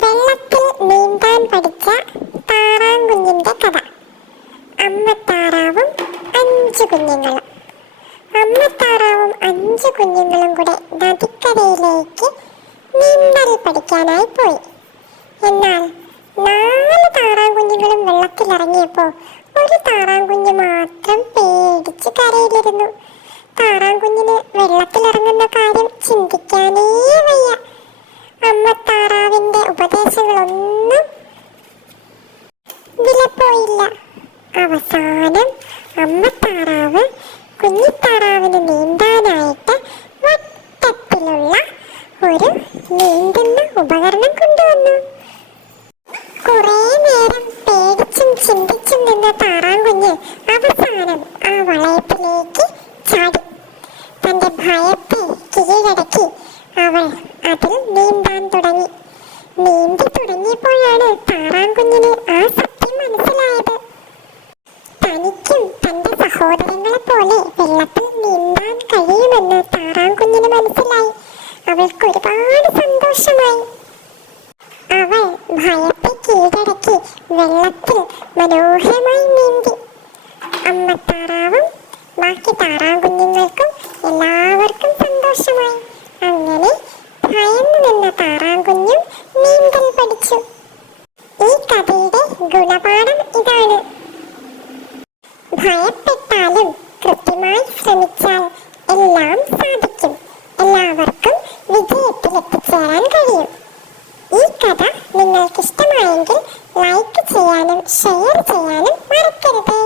വെള്ളത്തിൽ നീന്താൻ പഠിച്ച താറാങ്കുഞ്ഞിന്റെ കഥ. അമ്മത്താറാവും 5 കുഞ്ഞുങ്ങളും. അമ്മത്താറാവും 5 കുഞ്ഞുങ്ങളും കൂടെ നദിക്കരയിലേക്ക് നീന്തൽ പഠിക്കാനായി പോയി. എന്നാൽ 4 താറാങ്കുഞ്ഞുങ്ങളും വെള്ളത്തിലിറങ്ങിയപ്പോൾ ഒരു താറാങ്കുഞ്ഞ് മാത്രം പേടിച്ച് കരയിലിരുന്നു. താറാങ്കുഞ്ഞിന് വെള്ളത്തിലിറങ്ങുന്ന കാര്യം ചിന്തിക്കാനേ വയ്യ. അമ്മത്താറാവിന്റെ ഉപദേശങ്ങളൊന്നും വിലപ്പോയില്ല. അവസാനം അമ്മത്താറാവ് കുഞ്ഞിത്താറാവിന് നീന്താനായിട്ട് വട്ടത്തിലുള്ള ഒരു നീന്തുന്ന ഉപകരണം കൊണ്ടുവന്നു. കുറെ നേരം പേടിച്ചും ചിന്തിച്ചും നിന്ന താറാങ്കുഞ്ഞ് അവസാനം ആ വളയത്തിലേക്ക് ചാടി. തന്റെ ഭയത്തെ കീഴടക്കി അവൾ അതിൽ നീന്താൻ തുടങ്ങി. നീന്തി തുടങ്ങിയപ്പോഴാണ് താറാങ്കുഞ്ഞിന് ആ സത്യം മനസ്സിലായത്. തനിക്കും തന്റെ സഹോദരങ്ങളെ പോലെ വെള്ളത്തിൽ നീന്താൻ കഴിയുമെന്ന് താറാങ്കുഞ്ഞിന് മനസ്സിലായി. അവൾക്ക് ഒരുപാട് സന്തോഷമായി. അവൾ ഭയത്തെ കീഴടക്കി വെള്ളത്തിൽ മനോഹരമായി നീന്തി. അമ്മത്താറാവും ബാക്കി താറാങ്കുഞ്ഞുങ്ങൾക്കും എല്ലാവർക്കും സന്തോഷമായി. അങ്ങനെ ഭയന്നു നിന്ന താറാങ്കുഞ്ഞും നീന്തൽ പഠിച്ചു. ഈ കഥയുടെ ഗുണപാഠം ഇതാണ്: ഭയപ്പെട്ടാലും കൃത്യമായി ശ്രമിച്ചാൽ എല്ലാം സാധിക്കും. എല്ലാവർക്കും വിജയത്തിൽ എത്തിച്ചേരാൻ കഴിയും. ഈ കഥ നിങ്ങൾക്ക് ഇഷ്ടമായെങ്കിൽ ലൈക്ക് ചെയ്യാനും ഷെയർ ചെയ്യാനും മറക്കരുത്.